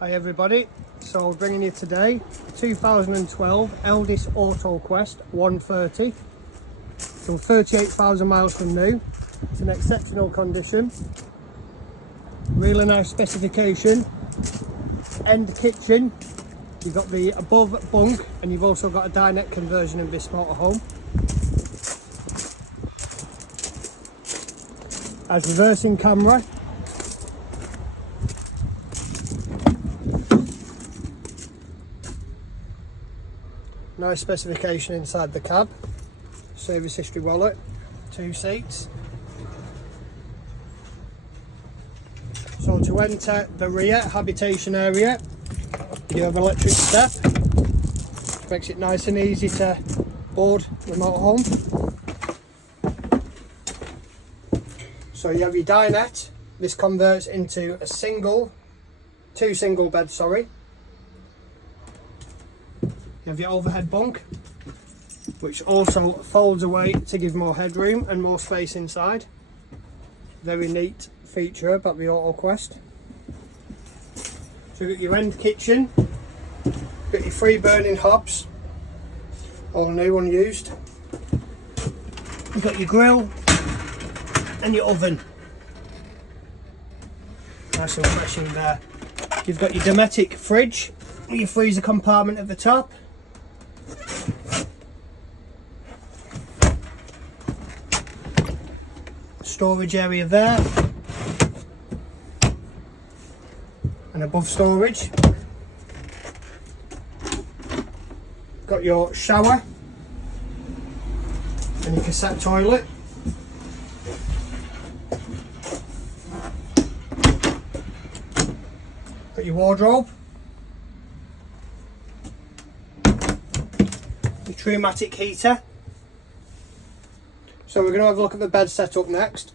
Hi everybody, so bringing you today 2012 ELDDIS Autoquest 130. So 38,000 miles from new. It's an exceptional condition. Really nice specification. End kitchen. You've got the above bunk and you've also got a dinette conversion in this motorhome. Has reversing camera. Nice specification inside the cab. Service history wallet. 2 seats. So to enter the rear habitation area, you have electric step. Makes it nice and easy to board the motorhome. So you have your dinette. This converts into two single beds, sorry. You have your overhead bunk, which also folds away to give more headroom and more space inside. Very neat feature about the Autoquest. So you've got your end kitchen, got your free burning hobs, all new, unused. You've got your grill and your oven. Nice and fresh in there. You've got your Dometic fridge with your freezer compartment at the top. Storage area there, and above storage got your shower and your cassette toilet. Got your wardrobe, your Trumatic heater. So we're going to have a look at the bed setup next.